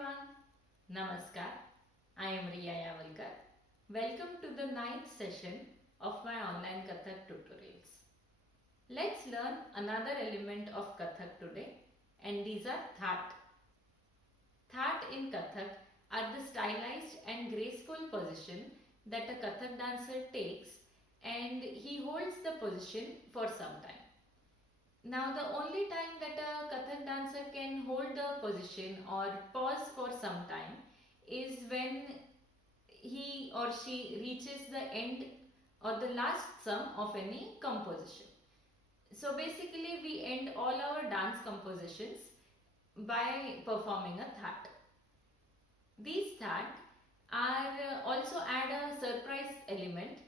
everyone. Namaskar. I am Riya Yawalkar. Welcome to the ninth session of my online Kathak tutorials. Let's learn another element of Kathak today, and these are That. That in Kathak are the stylized and graceful position that a Kathak dancer takes, and he holds the position for some time. Now the only time that a Kathak dancer can hold the position or pause for some time is when he or she reaches the end or the last sum of any composition. So basically we end all our dance compositions by performing a that. These that are also add a surprise element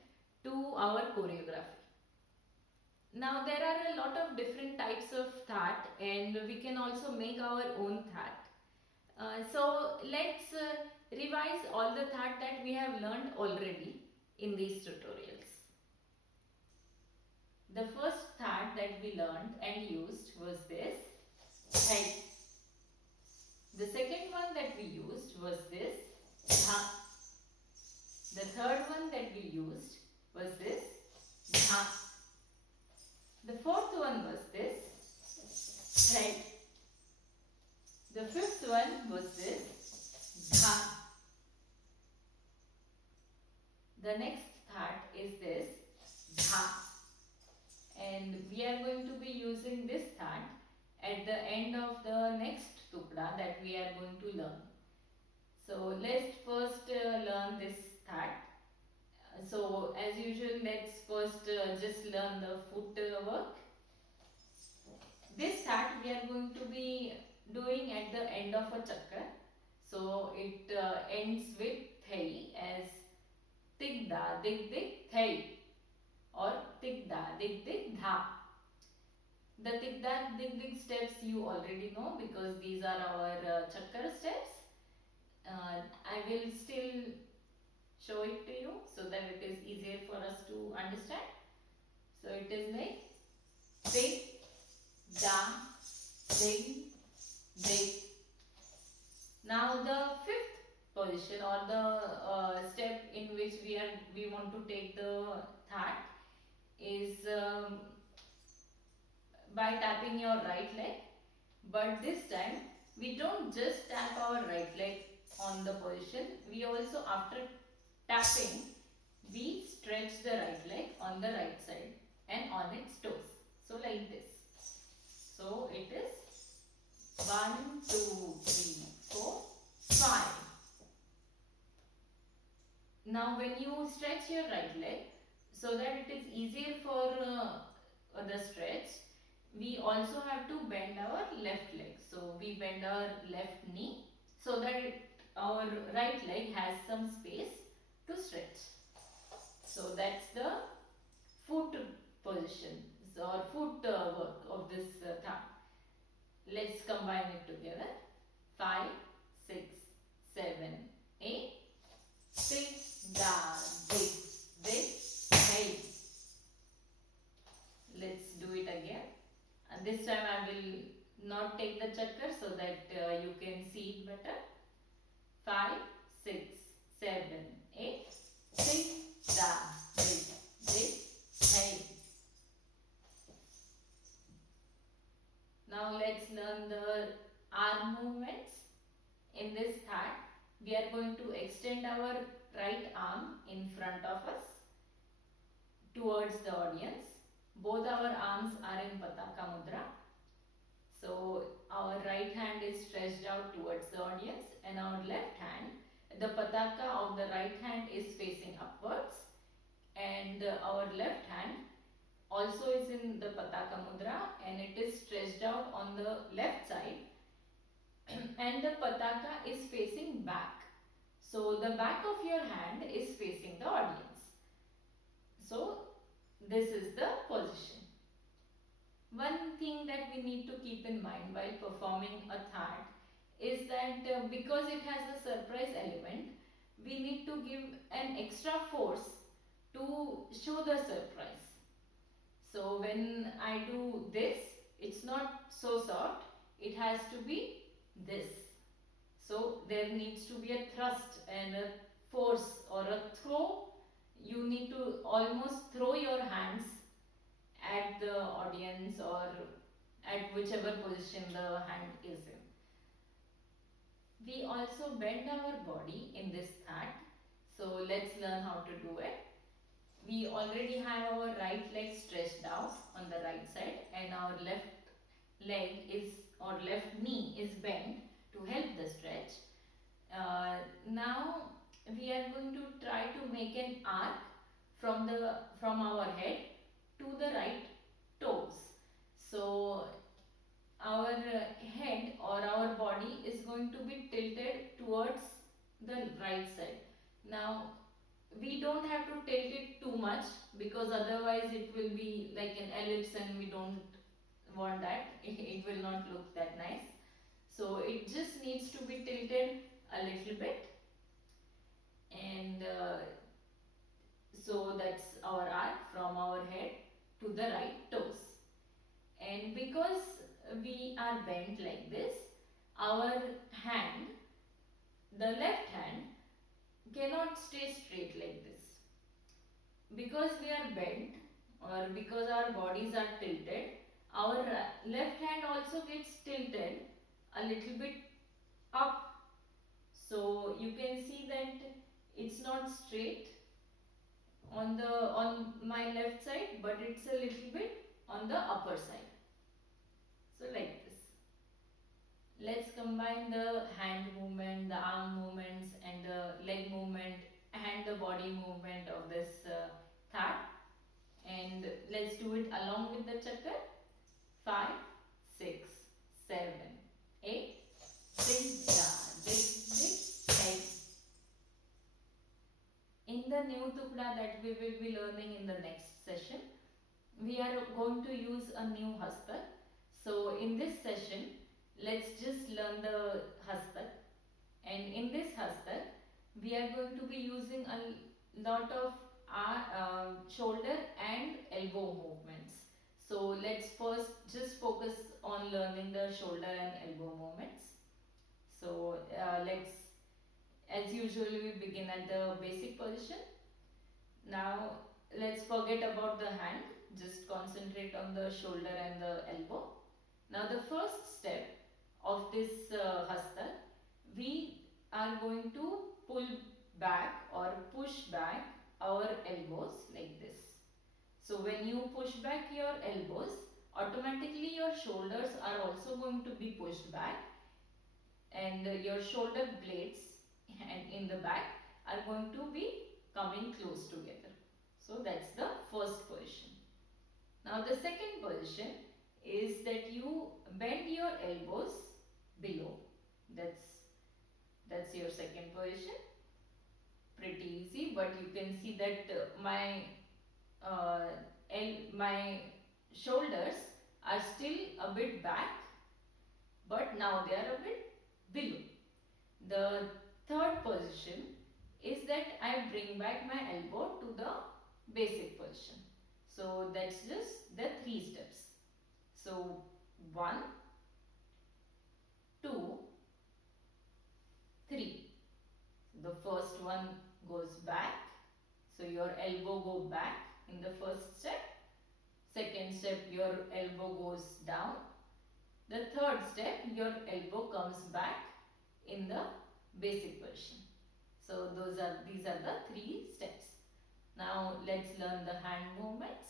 to our choreography. Now there are a lot of different types of that and we can also make our own that. So let's revise all the that we have learned already in these tutorials. The first that we learned and used was this head. The second one that we used was this dha. The third one that we used was this dha. The fourth one was this thread. The fifth one was this dha. The next that is this dha. And we are going to be using this that at the end of the next tukda that we are going to learn. So let's first learn this that. So as usual, let's first just learn the foot work. This that we are going to be doing at the end of a chakkar. So it ends with thai as tikda dik dik thai or tikda dik dik dha. The tikda dik dik steps you already know because these are our chakkar steps. I will still show it to you so that it is easier for us to understand. So it is like tik da dik dik. Now the fifth position or the step in which we want to take the that is by tapping your right leg, but this time we don't just tap our right leg on the position, we also after tapping we stretch the right leg on the right side and on its toes, so like this. So it is 1 2 3 4 5. Now when you stretch your right leg so that it is easier for the stretch, we also have to bend our left leg. So we bend our left knee so that our right leg has some space to stretch. So that's the foot position or foot work of this thumb. Let's combine it together. 5, 6, 7, 8. Tik da dik dik hey. Let's do it again. And this time I will not take the chakkar so that you can see it better. 5, 6, 7, 8. Tik da dik dik hey. Now let's learn the arm movements. In this that, we are going to extend our right arm in front of us towards the audience. Both our arms are in Pataka Mudra. So our right hand is stretched out towards the audience and our left hand, the Pataka of the right hand is facing upwards and our left hand also is in the Pataka Mudra and it is stretched out on the left side and the Pataka is facing back. So the back of your hand is facing the audience. So this is the position. One thing that we need to keep in mind while performing a that is that because it has a surprise element, we need to give an extra force to show the surprise. So when I do this, it's not so soft, it has to be this. So there needs to be a thrust and a force or a throw. You need to almost throw your hands at the audience or at whichever position the hand is in. We also bend our body in this thought. So let's learn how to do it. We already have our right leg stretched out on the right side and our left leg is or left knee is bent to help the stretch. Now we are going to try to make an arc from our head to the right toes. So our head or our body is going to be tilted towards the right side. Now we don't have to tilt it too much because otherwise it will be like an ellipse and we don't want that. It will not look that nice. So it just needs to be tilted a little bit, and so that's our arc from our head to the right toes. And because we are bent like this, our hand, the left hand, cannot stay straight like this. Because we are bent or because our bodies are tilted, our left hand also gets tilted a little bit up. So you can see that it's not straight on my left side, but it's a little bit on the upper side. So like this. Let's combine the hand movement, the arm movements and the leg movement and the body movement of this thought, and let's do it along with the chakra. 5, 6, 7, 8. Dig, da, dig, dig, head. In the new tukda that we will be learning in the next session, we are going to use a new hasta. So in this session, let's just learn the hasta, and in this hasta, we are going to be using a lot of our shoulder and elbow movements. So let's first just focus on learning the shoulder and elbow movements. So let's, as usual, we begin at the basic position. Now let's forget about the hand, just concentrate on the shoulder and the elbow. Now the first step of this hasta, we are going to pull back or push back our elbows like this. So when you push back your elbows, automatically your shoulders are also going to be pushed back, and your shoulder blades and in the back are going to be coming close together. So that's the first position. Now the second position is that you bend your elbows below. That's your second position. Pretty easy, but you can see that my shoulders are still a bit back, but now they are a bit below. The third position is that I bring back my elbow to the basic position. So that's just the 3 steps. So 1, 2, 3. The first one goes back. So your elbow go back in the first step. Second step, your elbow goes down. The third step, your elbow comes back in the basic position. So these are the 3 steps. Now let's learn the hand movements.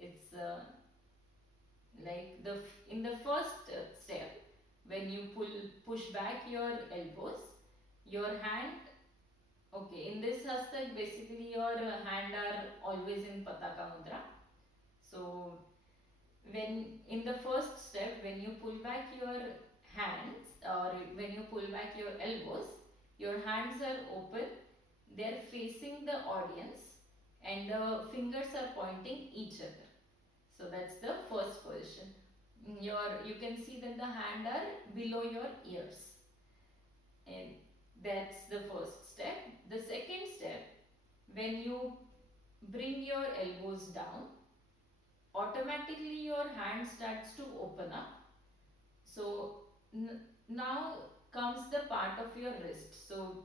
It's like in the first step, when you push back your elbows, your hand, okay, in this hasta basically your hand are always in pataka mudra. So when in the first step, when you pull back your hands or when you pull back your elbows, your hands are open, they are facing the audience and the fingers are pointing each other. So that's the first position. You can see that the hand are below your ears, and that's the first step. The second step, when you bring your elbows down, automatically your hand starts to open up. So now comes the part of your wrist. So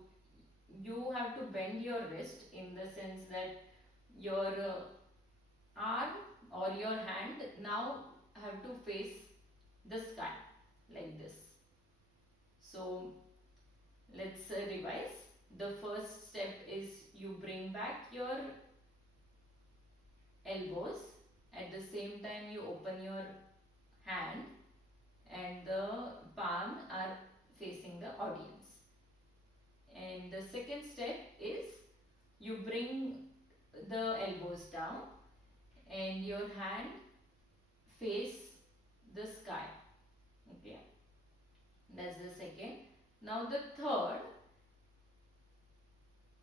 you have to bend your wrist in the sense that your arm or your hand now have to face the sky like this. So let's revise. The first step is you bring back your elbows. At the same time you open your hand and the palm are facing the audience. And the second step is you bring the elbows down and your hand face the sky. Okay, that's the second. Now the third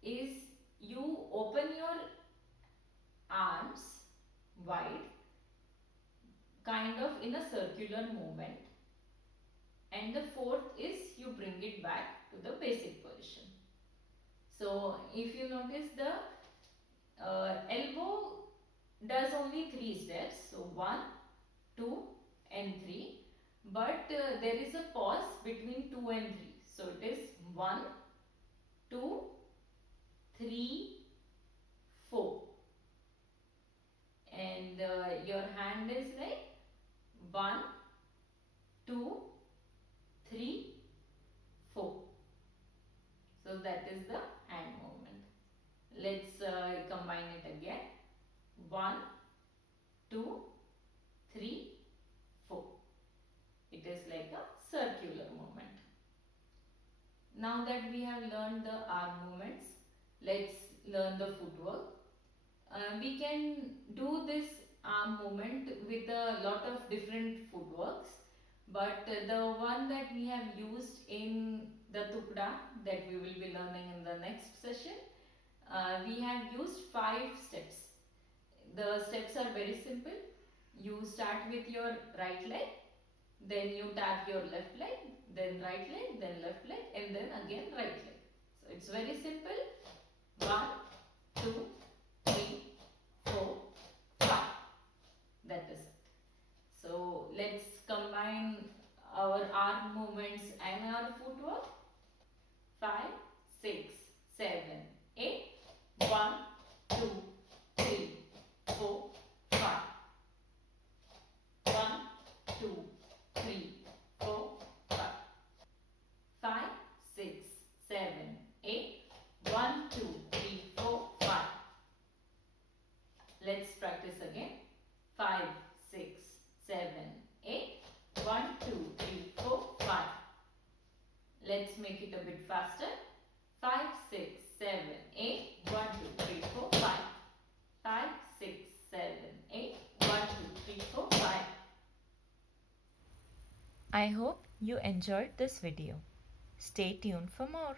is you open your arms wide, kind of in a circular movement, and the fourth is you bring it back to the basic position. So if you notice, the elbow does only 3 steps, so 1, 2 and 3, but there is a pause between 2 and 3, so it is 1, 2, 3, 4, and your hand is like 1, 2, 3, 4. So that is the hand movement. Let's combine it again. 1, 2, 3, 4. It is like a circular movement. Now that we have learned the arm movements, let's learn the footwork. We can do this arm movement with a lot of different footworks, but the one that we have used in the tukda that we will be learning in the next session, we have used 5 steps. The steps are very simple. You start with your right leg, then you tap your left leg, then right leg, then left leg, and then again right leg. So it's very simple. 1, 2, 3, 4, 5. That is it. So let's combine our arm movements and our footwork. 5, 6, 7, 8. 1, 2, 3, 4, 5. 1, 2, 3, 4, 5. 5, 6, 7, 8. 1, 2, 3, 4, 5. Let's practice again. 5, 6, 7, 8. 1, 2, 3, 4, 5. Let's make it a bit faster. 5, 6, 7, 8. 1, 2, 3, 4, 5. 5, 6, 7, 8. 1, 2, 3, 4, 5. I hope you enjoyed this video. Stay tuned for more.